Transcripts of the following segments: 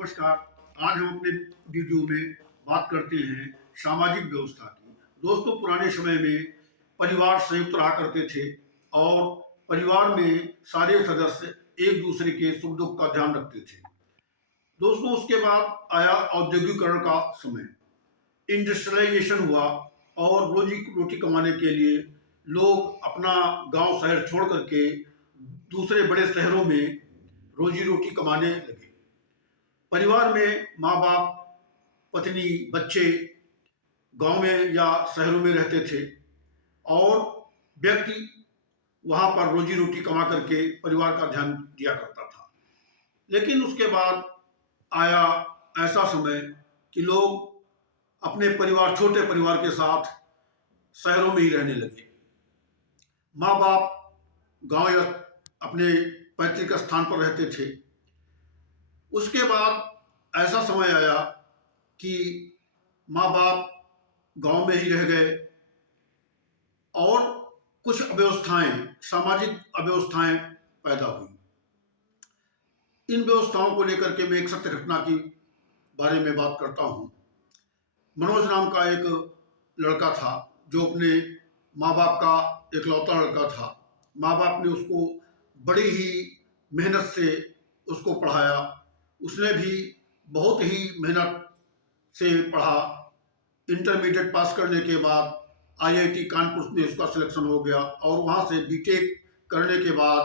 नमस्कार। आज हम अपने वीडियो में बात करते हैं सामाजिक व्यवस्था की। दोस्तों, पुराने समय में परिवार संयुक्त रहा करते थे और परिवार में सारे सदस्य एक दूसरे के सुख दुख का ध्यान रखते थे। दोस्तों, उसके बाद आया औद्योगिकरण का समय। इंडस्ट्रियलाइजेशन हुआ और रोजी रोटी कमाने के लिए लोग अपना गांव शहर छोड़ करके दूसरे बड़े शहरों में रोजी रोटी कमाने लगे। परिवार में माँ बाप, पत्नी, बच्चे गांव में या शहरों में रहते थे और व्यक्ति वहां पर रोजी रोटी कमा करके परिवार का ध्यान दिया करता था। लेकिन उसके बाद आया ऐसा समय कि लोग अपने परिवार, छोटे परिवार के साथ शहरों में ही रहने लगे। माँ बाप गांव या अपने पैतृक स्थान पर रहते थे। उसके बाद ऐसा समय आया कि माँ बाप गांव में ही रह गए और कुछ अव्यवस्थाएं, सामाजिक अव्यवस्थाएं पैदा हुई। इन व्यवस्थाओं को लेकर के मैं एक सत्य घटना की बारे में बात करता हूँ। मनोज नाम का एक लड़का था जो अपने माँ बाप का इकलौता लड़का था। माँ बाप ने उसको बड़ी ही मेहनत से उसको पढ़ाया। उसने भी बहुत ही मेहनत से पढ़ा। इंटरमीडिएट पास करने के बाद आईआईटी कानपुर में उसका सिलेक्शन हो गया और वहाँ से बीटेक करने के बाद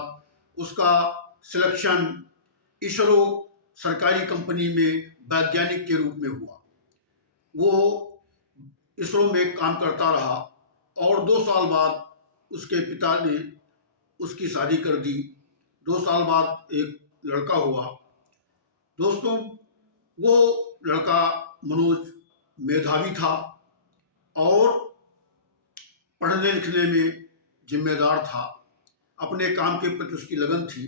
उसका सिलेक्शन इसरो सरकारी कंपनी में वैज्ञानिक के रूप में हुआ। वो इसरो में काम करता रहा और 2 साल बाद उसके पिता ने उसकी शादी कर दी। 2 साल बाद एक लड़का हुआ। दोस्तों, वो लड़का मनोज मेधावी था और पढ़ने लिखने में जिम्मेदार था। अपने काम के प्रति उसकी लगन थी।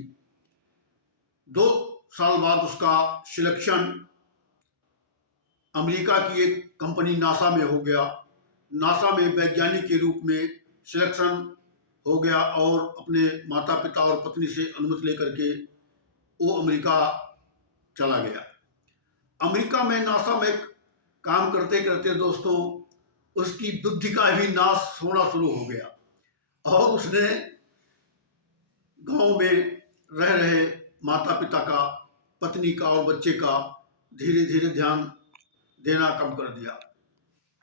2 साल बाद उसका सिलेक्शन अमेरिका की एक कंपनी नासा में हो गया। नासा में वैज्ञानिक के रूप में सिलेक्शन हो गया और अपने माता पिता और पत्नी से अनुमति लेकर के वो अमेरिका चला गया। अमेरिका में नासा में काम करते करते दोस्तों उसकी बुद्धि का भी नाश होना शुरू हो गया और उसने गांव में रह रहे माता पिता का, पत्नी का और बच्चे का धीरे धीरे ध्यान देना कम कर दिया।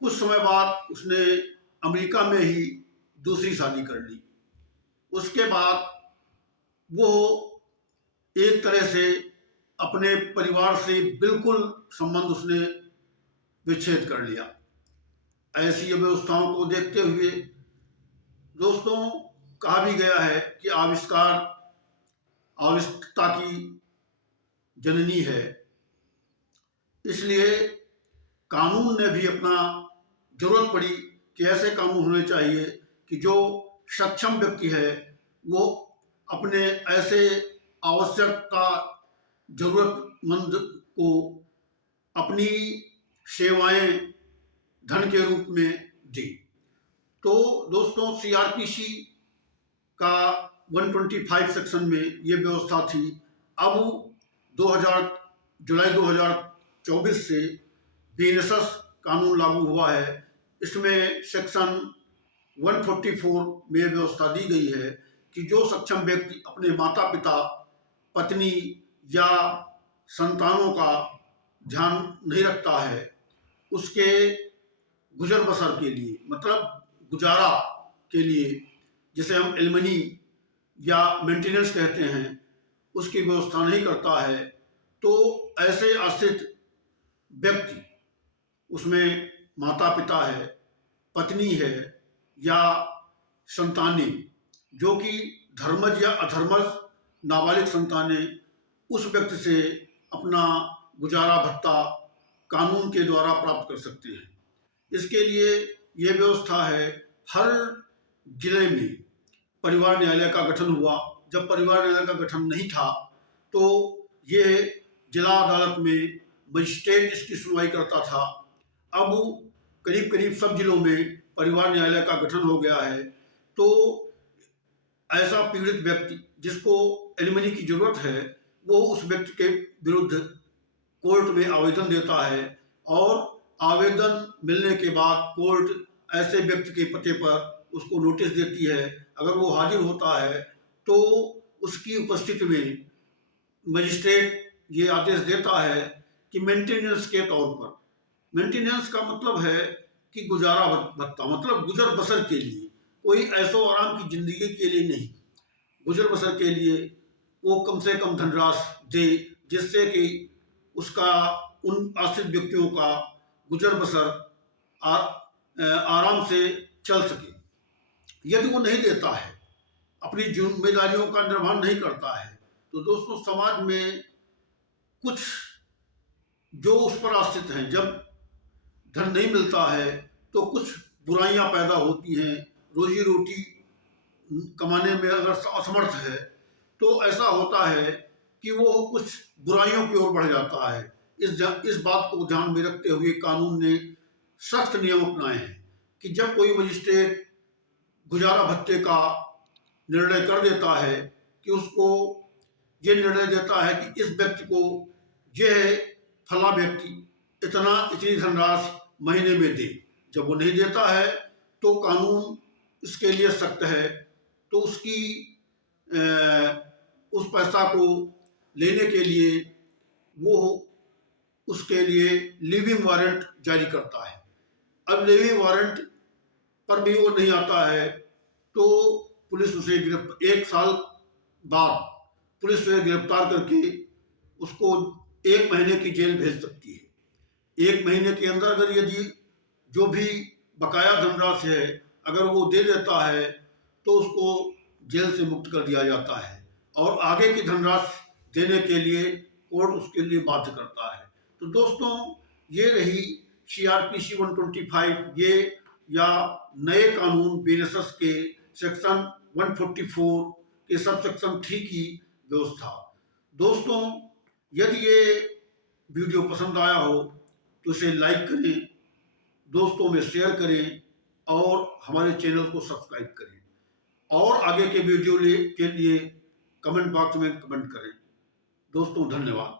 कुछ समय बाद उसने अमेरिका में ही दूसरी शादी कर ली। उसके बाद वो एक तरह से अपने परिवार से बिल्कुल संबंध उसने विच्छेद कर लिया। ऐसी व्यवस्थाओं को देखते हुए दोस्तों कहा भी गया है कि आविष्कार आवश्यकता की जननी है। इसलिए कानून ने भी अपना जरूरत पड़ी कि ऐसे कानून होने चाहिए कि जो सक्षम व्यक्ति है वो अपने ऐसे आवश्यकता जरूरतमंद को अपनी सेवाएं धन के रूप में दी। तो दोस्तों, सीआरपीसी का 125 सेक्शन में ये व्यवस्था थी। अब 2000 जुलाई 2024 से बीएनएसएस कानून लागू हुआ है। इसमें सेक्शन 144 में व्यवस्था दी गई है कि जो सक्षम व्यक्ति अपने माता पिता, पत्नी या संतानों का ध्यान नहीं रखता है उसके गुजर बसर के लिए, मतलब गुजारा के लिए, जिसे हम एलिमनी या मेंटेनेंस कहते हैं, उसकी व्यवस्था नहीं करता है तो ऐसे आश्रित व्यक्ति, उसमें माता पिता है, पत्नी है या संतानें, जो कि धर्मज या अधर्मज नाबालिग संतानें, उस व्यक्ति से अपना गुजारा भत्ता कानून के द्वारा प्राप्त कर सकते हैं। इसके लिए ये व्यवस्था है। हर जिले में परिवार न्यायालय का गठन हुआ। जब परिवार न्यायालय का गठन नहीं था तो ये जिला अदालत में मजिस्ट्रेट इसकी सुनवाई करता था। अब करीब करीब सब जिलों में परिवार न्यायालय का गठन हो गया है। तो ऐसा पीड़ित व्यक्ति जिसको एलिमनी की जरूरत है वो उस व्यक्ति के विरुद्ध कोर्ट में आवेदन देता है और आवेदन मिलने के बाद कोर्ट ऐसे व्यक्ति के पते पर उसको नोटिस देती है। अगर वो हाजिर होता है तो उसकी उपस्थिति में मजिस्ट्रेट ये आदेश देता है कि मेंटेनेंस के तौर पर, मेंटेनेंस का मतलब है कि गुजारा भत्ता, मतलब गुजर बसर के लिए, कोई ऐशो आराम की जिंदगी के लिए नहीं, गुजर बसर के लिए वो कम से कम धनराशि दे, जिससे कि उसका उन आश्रित व्यक्तियों का गुजर बसर आराम से चल सके। यदि वो नहीं देता है, अपनी जिम्मेदारियों का निर्वहन नहीं करता है, तो दोस्तों समाज में कुछ जो उस पर आश्रित हैं, जब धन नहीं मिलता है तो कुछ बुराइयां पैदा होती हैं। रोजी रोटी कमाने में अगर असमर्थ है तो ऐसा होता है कि वो कुछ बुराइयों की ओर बढ़ जाता है। इस बात को ध्यान में रखते हुए कानून ने सख्त नियम अपनाए हैं कि जब कोई मजिस्ट्रेट गुजारा भत्ते का निर्णय कर देता है कि उसको ये निर्णय देता है कि इस व्यक्ति को यह फला व्यक्ति इतनी धनराशि महीने में दे, जब वो नहीं देता है तो कानून इसके लिए सख्त है, तो उस पैसा को लेने के लिए वो उसके लिए लिविंग वारंट जारी करता है। अब लिविंग वारंट पर भी वो नहीं आता है तो पुलिस उसे 1 साल बाद पुलिस उसे गिरफ्तार करके उसको 1 महीने की जेल भेज सकती है। 1 महीने के अंदर अगर यदि जो भी बकाया धनराशि है अगर वो दे देता है तो उसको जेल से मुक्त कर दिया जाता है और आगे की धनराशि देने के लिए कोर्ट उसके लिए बाध्य करता है। तो दोस्तों ये रही CRPC 125 ये या नए कानून BNSS के सेक्शन 144 के सब सेक्शन 3 की व्यवस्था। दोस्तों यदि ये वीडियो पसंद आया हो तो इसे लाइक करें, दोस्तों में शेयर करें और हमारे चैनल को सब्सक्राइब करें और आगे के वीडियो के लिए कमेंट बॉक्स में कमेंट करें। दोस्तों धन्यवाद।